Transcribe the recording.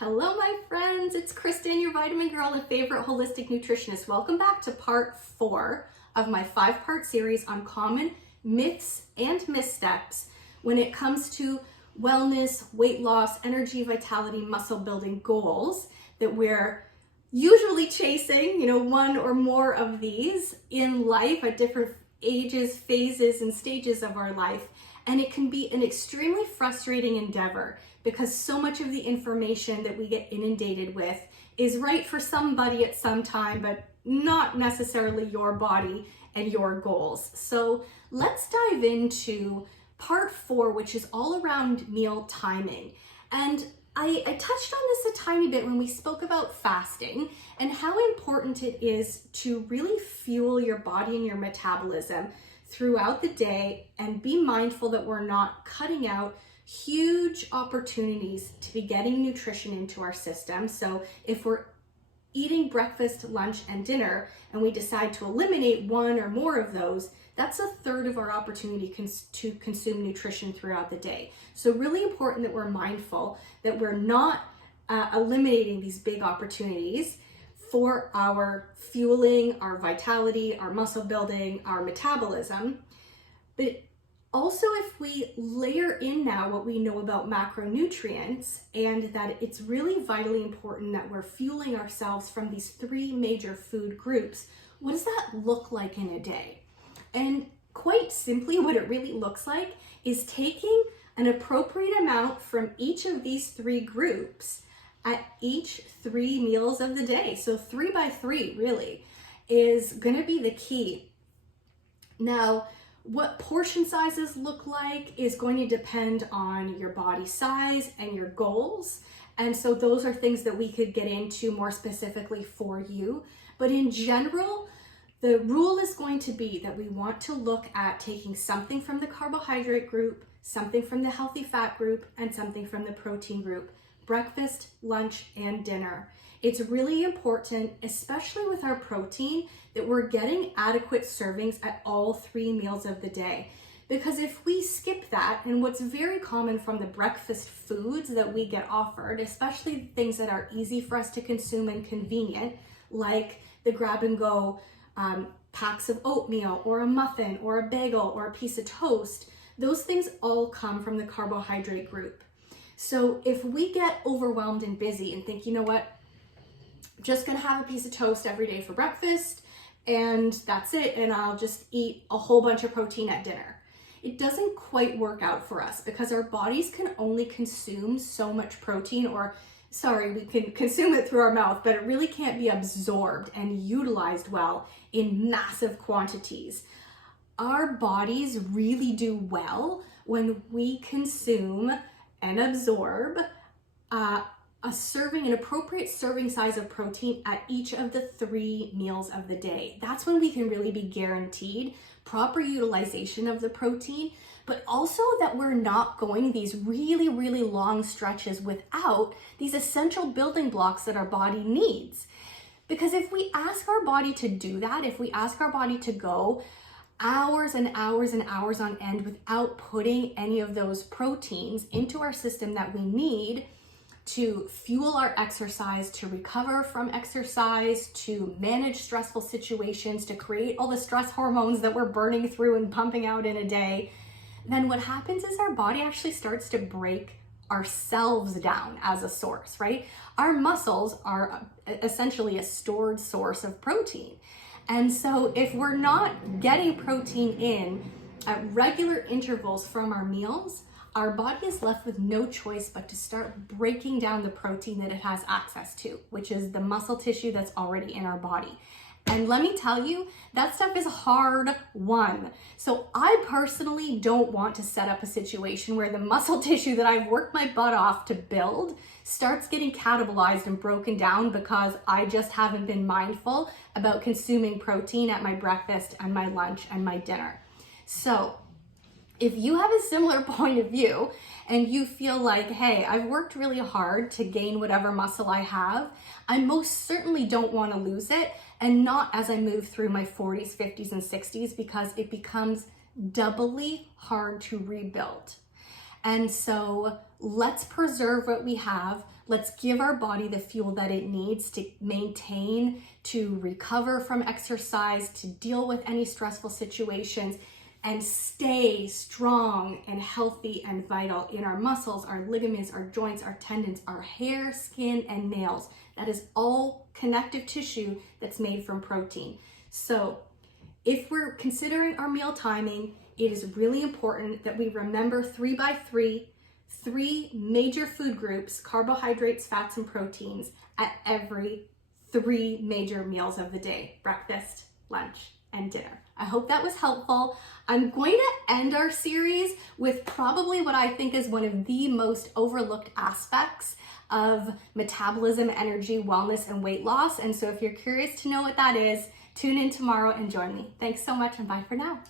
Hello, my friends. It's Kristen, your vitamin girl and favorite holistic nutritionist. Welcome back to part 4 of my 5-part series on common myths and missteps when it comes to wellness, weight loss, energy, vitality, muscle building goals that we're usually chasing, one or more of these in life at different ages, phases, and stages of our life. And it can be an extremely frustrating endeavor because so much of the information that we get inundated with is right for somebody at some time, but not necessarily your body and your goals. So let's dive into part 4, which is all around meal timing. And I touched on this a tiny bit when we spoke about fasting and how important it is to really fuel your body and your metabolism throughout the day and be mindful that we're not cutting out huge opportunities to be getting nutrition into our system. So if we're eating breakfast, lunch, and dinner, and we decide to eliminate one or more of those, that's a third of our opportunity to consume nutrition throughout the day. So really important that we're mindful that we're not eliminating these big opportunities for our fueling, our vitality, our muscle building, our metabolism. But also, if we layer in now what we know about macronutrients and that it's really vitally important that we're fueling ourselves from these 3 major food groups, what does that look like in a day? And quite simply, what it really looks like is taking an appropriate amount from each of these 3 groups at each 3 meals of the day. So 3 by 3 really is going to be the key. Now, what portion sizes look like is going to depend on your body size and your goals. And so those are things that we could get into more specifically for you. But in general, the rule is going to be that we want to look at taking something from the carbohydrate group, something from the healthy fat group, and something from the protein group. Breakfast, lunch, and dinner. It's really important, especially with our protein, that we're getting adequate servings at all 3 meals of the day. Because if we skip that, and what's very common from the breakfast foods that we get offered, especially things that are easy for us to consume and convenient, like the grab and go packs of oatmeal or a muffin or a bagel or a piece of toast, those things all come from the carbohydrate group. So if we get overwhelmed and busy and think, you know what, I'm just gonna have a piece of toast every day for breakfast and that's it, and I'll just eat a whole bunch of protein at dinner. It doesn't quite work out for us because our bodies can only consume so much protein, we can consume it through our mouth, but it really can't be absorbed and utilized well in massive quantities. Our bodies really do well when we consume and absorb an appropriate serving size of protein at each of the 3 meals of the day. That's when we can really be guaranteed proper utilization of the protein, but also that we're not going these really, really long stretches without these essential building blocks that our body needs. Because if we ask our body to do that, if we ask our body to go hours and hours and hours on end without putting any of those proteins into our system that we need to fuel our exercise, to recover from exercise, to manage stressful situations, to create all the stress hormones that we're burning through and pumping out in a day, then what happens is our body actually starts to break ourselves down as a source, right? Our muscles are essentially a stored source of protein. And so if we're not getting protein in at regular intervals from our meals, our body is left with no choice but to start breaking down the protein that it has access to, which is the muscle tissue that's already in our body. And let me tell you, that stuff is hard won. So I personally don't want to set up a situation where the muscle tissue that I've worked my butt off to build starts getting catabolized and broken down because I just haven't been mindful about consuming protein at my breakfast and my lunch and my dinner. So if you have a similar point of view and you feel like, hey, I've worked really hard to gain whatever muscle I have, I most certainly don't want to lose it, and not as I move through my 40s, 50s, and 60s, because it becomes doubly hard to rebuild. And so let's preserve what we have. Let's give our body the fuel that it needs to maintain, to recover from exercise, to deal with any stressful situations, and stay strong and healthy and vital in our muscles, our ligaments, our joints, our tendons, our hair, skin, and nails. That is all connective tissue that's made from protein. So if we're considering our meal timing, it is really important that we remember 3 by 3, 3 major food groups, carbohydrates, fats, and proteins at every 3 major meals of the day: breakfast, lunch, and dinner. I hope that was helpful. I'm going to end our series with probably what I think is one of the most overlooked aspects of metabolism, energy, wellness, and weight loss. And so if you're curious to know what that is, tune in tomorrow and join me. Thanks so much, and bye for now.